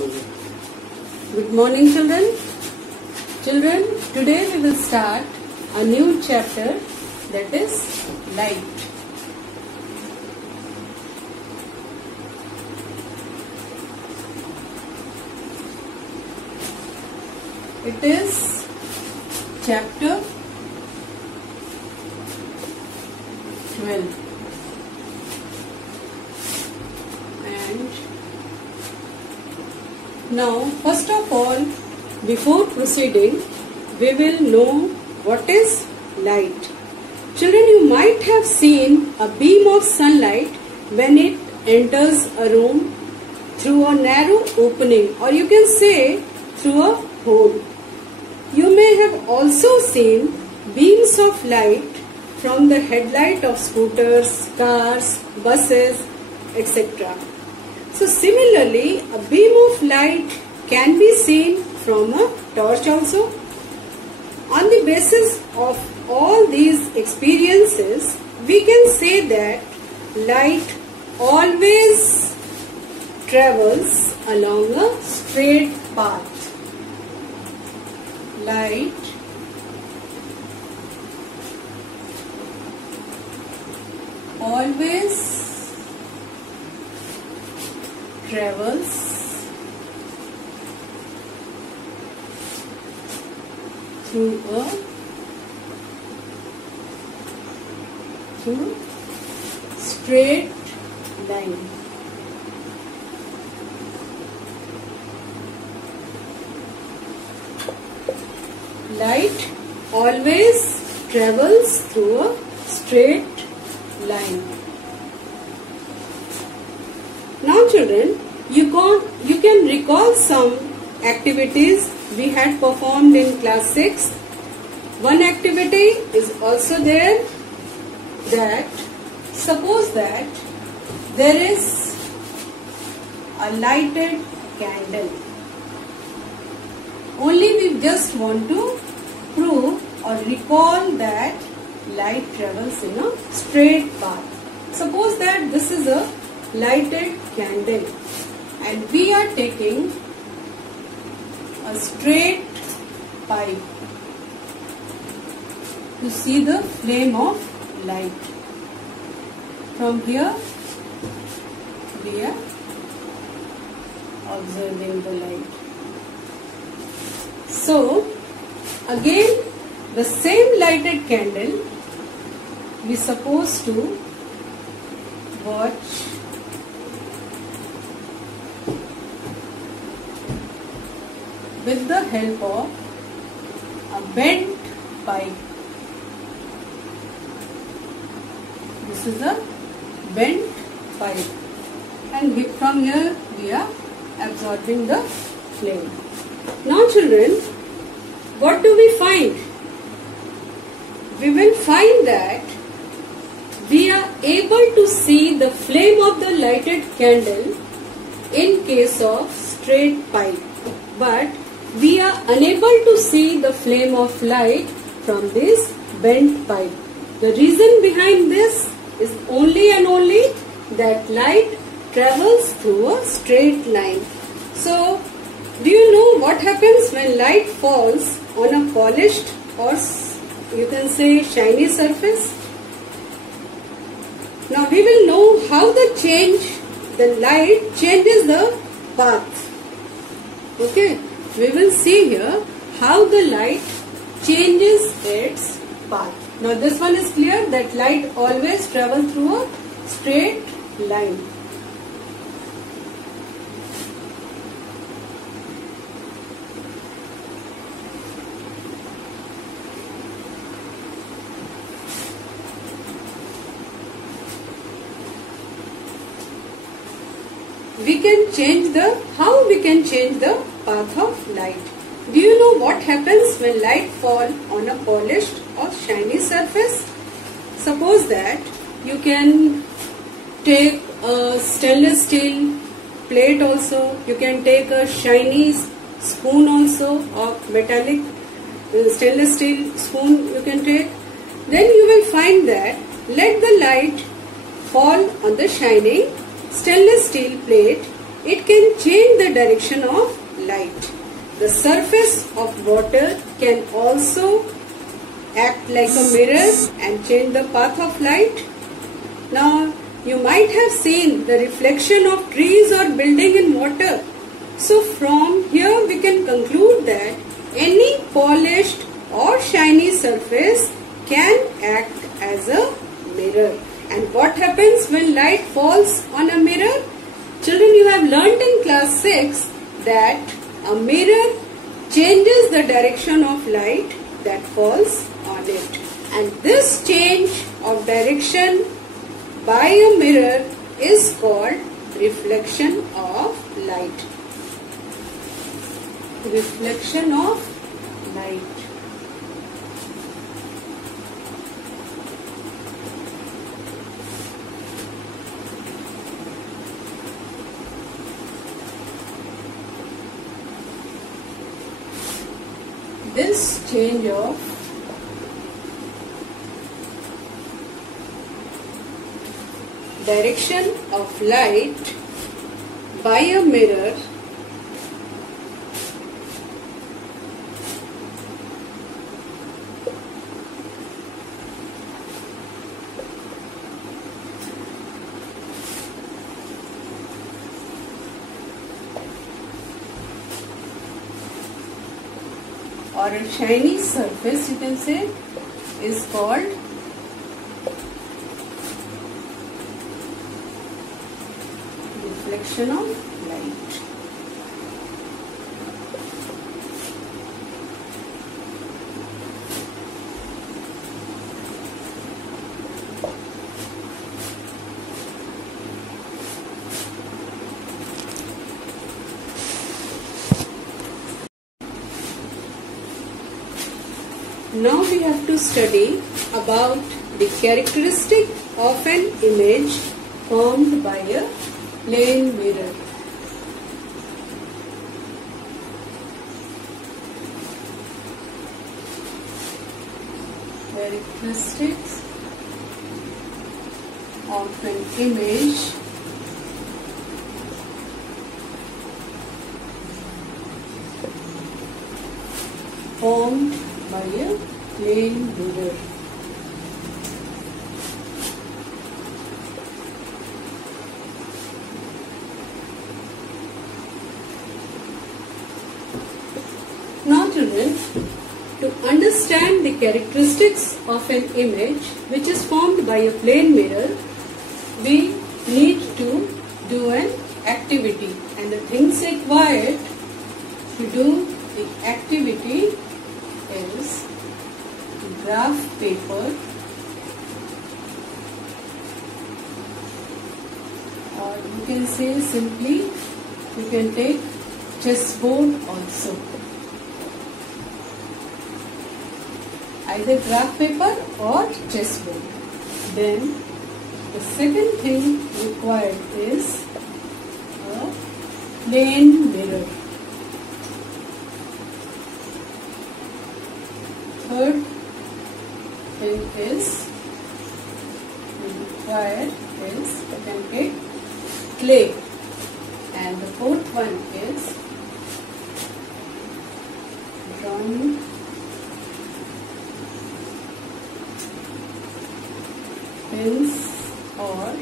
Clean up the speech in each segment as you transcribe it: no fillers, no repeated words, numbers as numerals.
Good morning, children. Children, today we will start a new chapter, that is light. It is chapter 12. Now, first of all, before proceeding, we will know what is light. Children, you might have seen a beam of sunlight when it enters a room through a narrow opening, or you can say through a hole. You may have also seen beams of light from the headlight of scooters, cars, buses, etc. So similarly, a beam of light can be seen from a torch also. On the basis of all these experiences, we can say that light always travels along a straight path. Light always travels through straight line. Light always travels through a straight line. Now children, you can recall some activities we had performed in class 6. One activity is also there, that suppose that there is a lighted candle. Only we just want to prove or recall that light travels in a straight path. Suppose that this is a lighted candle and we are taking a straight pipe to see the flame of light. From here we are observing the light. So again the same lighted candle we supposed to watch with the help of a bent pipe. This is a bent pipe, and from here we are absorbing the flame. Now children, what do we find? We will find that we are able to see the flame of the lighted candle in case of straight pipe, but we are unable to see the flame of light from this bent pipe. The reason behind this is only and only that light travels through a straight line. So, do you know what happens when light falls on a polished or you can say shiny surface? Now we will know how the light changes the path. Okay. We will see here how the light changes its path. Now this one is clear that light always travels through a straight line. How we can change the path of light. Do you know what happens when light falls on a polished or shiny surface? Suppose that you can take a stainless steel plate also, you can take a shiny spoon also, or metallic stainless steel spoon you can take. Then you will find that let the light fall on the shining stainless steel plate it can change the direction of light. The surface of water can also act like a mirror and change the path of light. Now, you might have seen the reflection of trees or building in water. So from here we can conclude that any polished or shiny surface can act as a mirror. And what happens when light falls on a mirror? Children, you have learnt in class 6 that a mirror changes the direction of light that falls on it. And this change of direction by a mirror is called reflection of light. Reflection of light. This change of direction of light by a mirror or a shiny surface, you can say, is called reflection of light. Now we have to study about the characteristic of an image formed by a plane mirror. Characteristics of an image formed by a plane mirror. Now children, to understand the characteristics of an image which is formed by a plane mirror, we need to do an activity, and the things required to do the activity is graph paper, or you can say simply you can take chessboard also. Either graph paper or chessboard. Then the second thing required is a plane mirror. Third thing is required is you can take clay, and the fourth one is drawing pins or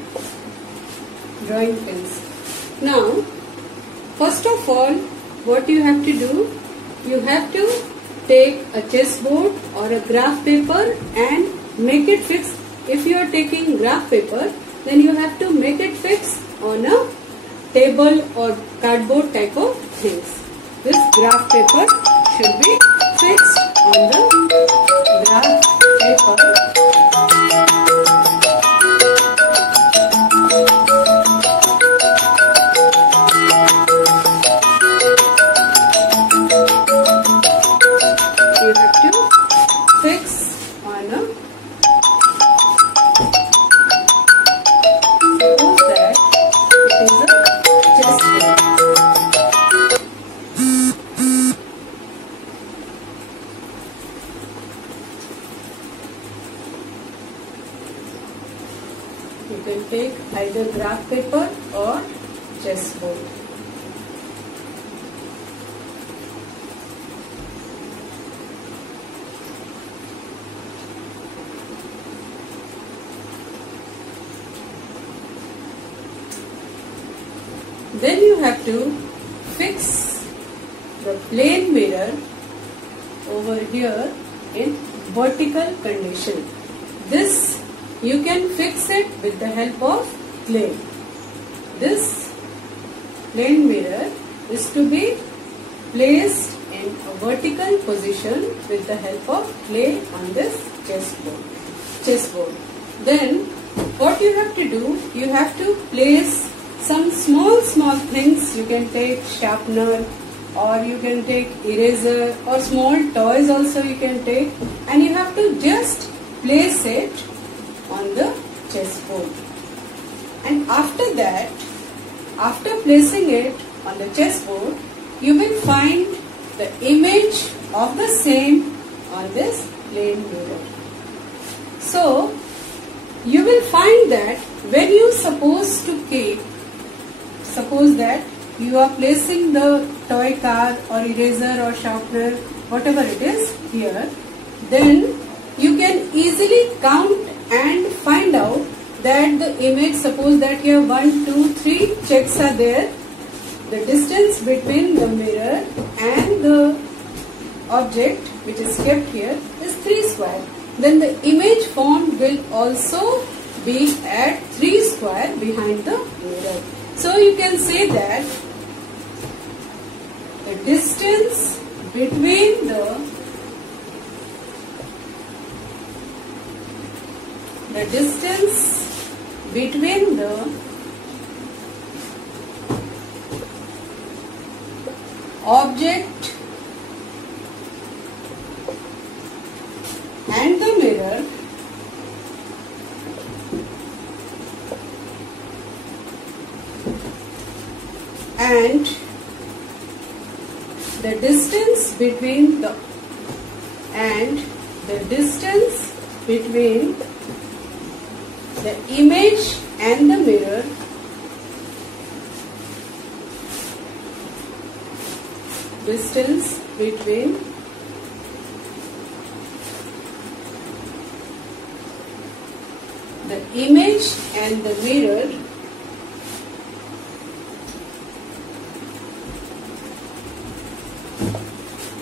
drawing pins. Now, first of all, what you have to do, you have to take a chessboard or a graph paper and make it fix. If you are taking graph paper, then you have to make it fix on a table or cardboard type of things. This graph paper should be fixed on the graph paper. You have to fix on a, suppose that it is a chessboard. You can take either graph paper or chessboard. then you have to fix the plane mirror over here in vertical condition. This you can fix it with the help of clay. This plane mirror is to be placed in a vertical position with the help of clay on this chessboard. Then what you have to do, you have to place some small things. You can take sharpener, or you can take eraser, or small toys also you can take, and you have to just place it on the chessboard. And after that, after placing it on the chessboard, you will find the image of the same on this plane mirror. So you will find that when you suppose that you are placing the toy car or eraser or sharpener, whatever it is here, then you can easily count and find out that the image, suppose that here 1, 2, 3 checks are there, the distance between the mirror and the object which is kept here is 3 square. Then the image formed will also be at 3 square behind the mirror. So you can say that the distance between the object and the mirror and the distance between the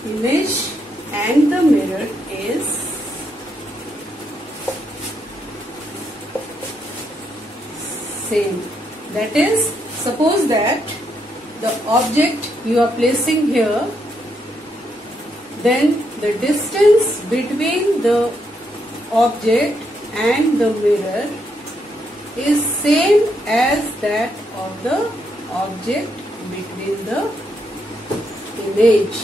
image and the mirror is same. That is, suppose that the object you are placing here, then the distance between the object and the mirror is same as that of the object between the image.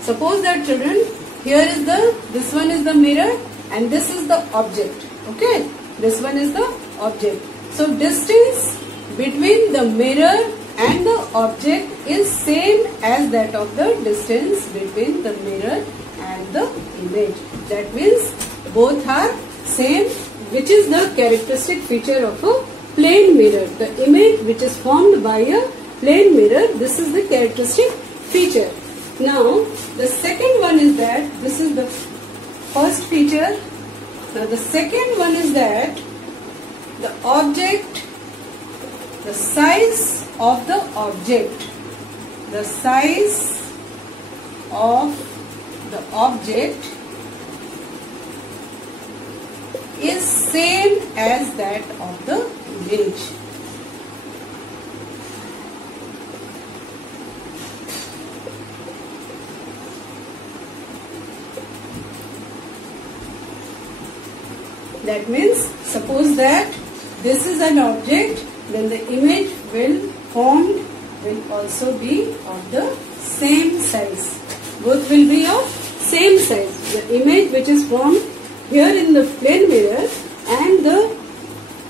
Suppose that, children, here is this one is the mirror and this is the object. Okay, this one is the object. So distance between the mirror and the object is same as that of the distance between the mirror and the image. That means both are same, which is the characteristic feature of a plane mirror. The image which is formed by a plane mirror, this is the characteristic feature. Now the second one is that, this is the first feature. Now the second one is that the object, the size of the object, is same as that of the image. That means, suppose that this is an object, then the image formed will also be of the same size. Both will be of same size. The image which is formed here in the plane mirror and the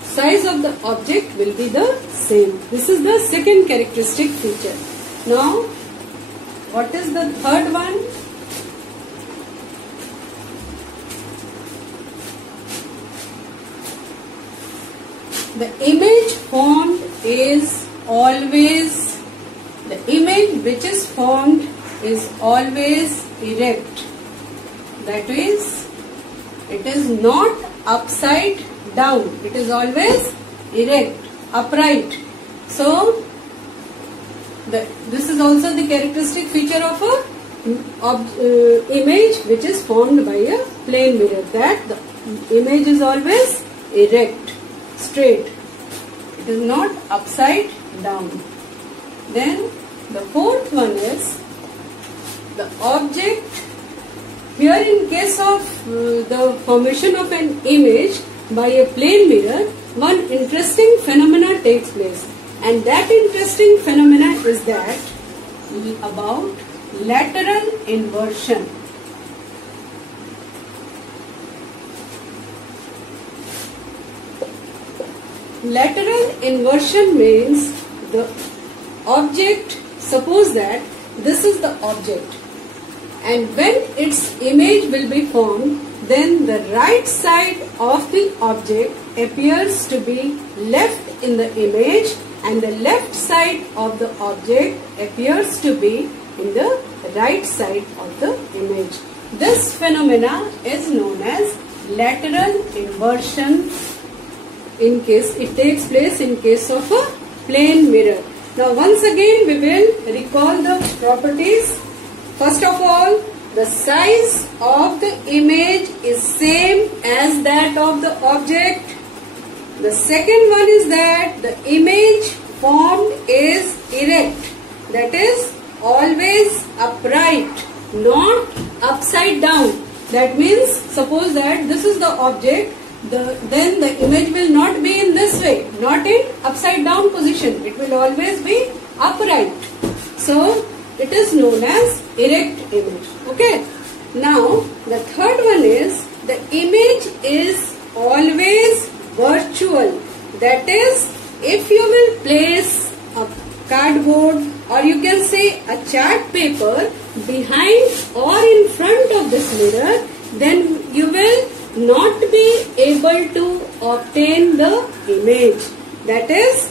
size of the object will be the same. This is the second characteristic feature. Now, what is the third one? The image formed is always, the image which is formed is always erect. That is, it is not upside down. It is always erect, upright. So this is also the characteristic feature of a image which is formed by a plane mirror, that the image is always erect, straight. It is not upside down. Then the fourth one is the object. Here in case of the formation of an image by a plane mirror, one interesting phenomena takes place, and that interesting phenomena is that about lateral inversion. Lateral inversion means the object, suppose that this is the object, and when its image will be formed, then the right side of the object appears to be left in the image, and the left side of the object appears to be in the right side of the image. This phenomena is known as lateral inversion. In case it takes place in case of a plane mirror. Now once again we will recall the properties. First of all, the size of the image is same as that of the object. The second one is that the image formed is erect, that is always upright, not upside down. That means suppose that this is the object, then the image will not be in this way, not in upside down position. It will always be upright. So it is known as erect image. Okay. Now the third one is the image is always virtual. That is, if you will place a cardboard or you can say a chart paper behind or in front of this mirror, then you will not be able to obtain the image. That is,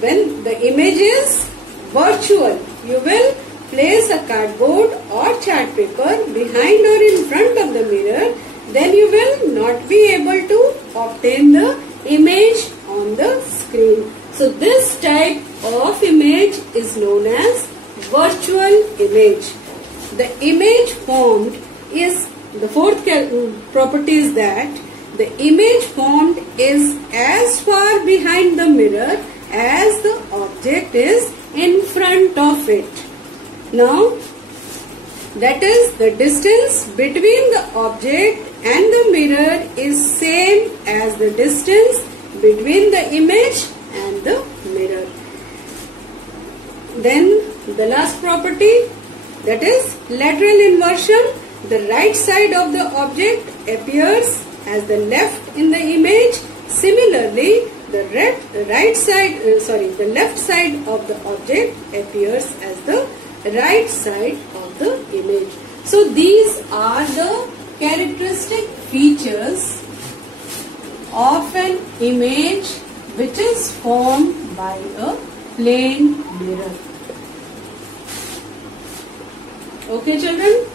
when the image is virtual, you will place a cardboard or chart paper behind or in front of the mirror, then you will not be able to obtain the image on the screen. So this type of image is known as virtual image. The image formed is, the fourth property is that the image formed is as far behind the mirror as the object is in front of it. Now, that is, the distance between the object and the mirror is same as the distance between the image and the mirror. Then the last property, that is lateral inversion. The right side of the object appears as the left in the image. Similarly, the left side of the object appears as the right side of the image. So these are the characteristic features of an image which is formed by a plane mirror. Okay, children?